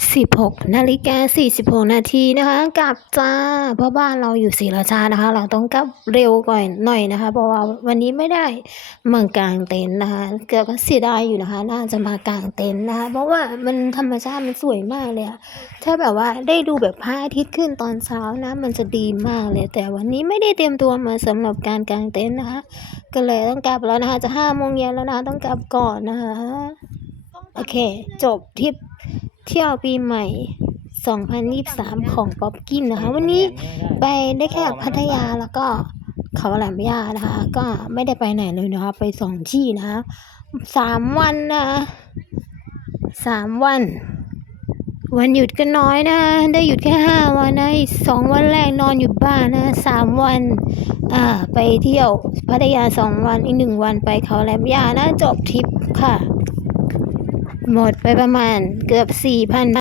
16นาฬิกา46นาทีนะคะกลับจ้า เพราะบ้านเราอยู่ศรีราชานะคะ เราต้องกลับเร็วก่อนหน่อยนะคะ เพราะว่าวันนี้ไม่ได้มากางเต็นท์นะคะ เกือบเสียดายอยู่นะคะ น่าจะมากางเต็นท์นะคะ เพราะว่ามันธรรมชาติมันสวยมากเลยอะถ้าแบบว่าได้ดูแบบพระอาทิตย์ขึ้นตอนเช้านะ มันจะดีมากเลย แต่วันนี้ไม่ได้เตรียมตัวมาสำหรับการกางเต็นท์นะคะ ก็เลยต้องกลับแล้วนะคะ จะห้าโมงเย็นแล้วนะคะต้องกลับก่อนนะคะ โอเค จบทริป เที่ยวปีใหม่ 2023 ของป๊อปกินนะคะ วันนี้ไปได้แค่พัทยาแล้วก็เขาแหลมย่านะคะ ก็ไม่ได้ไปไหนเลยนะคะ ไปสองที่นะคะสามวันนะสามวัน วันหยุดก็น้อยนะ ได้หยุดแค่ห้าวันนะสองวันแรกนอนอยู่บ้านนะสามวัน อ่า ไปเที่ยวพัทยาสองวันอีกหนึ่งวันไปเขาแหลมย่านะ จบทริปค่ะ หมดไปประมาณเกือบสี่พัน